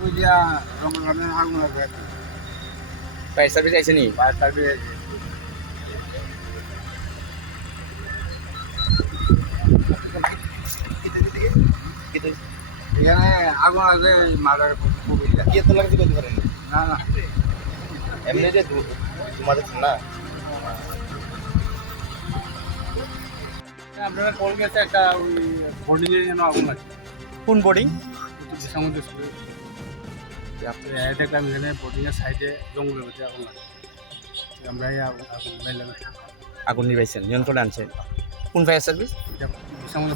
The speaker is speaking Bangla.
বুঝিয়া রমজানের আগুন লাগবে ফায়ার সার্ভিস আইছে নি? ফায়ার সার্ভিস এখানে আগুন লাগবে মার্ডার বুঝিয়া কি তো লাগছে করতে পারেন না না এমনি যে তোমাদের না আপনারা কল গেছে একটা ওই বোর্ডিং এর জন্য আগুন লাগছে কোন বোর্ডিং? সমুদ্র দেখলাম এখানে বোর্ডিং এর সাইডে জঙ্গলের মধ্যে আগুন লাগছে আমরা এই আগুন বাইলাম আগুন নিভাইছেন, নিয়ন্ত্রণে আনছেন। কোন ফায়ার সার্ভিস? সমুদ্র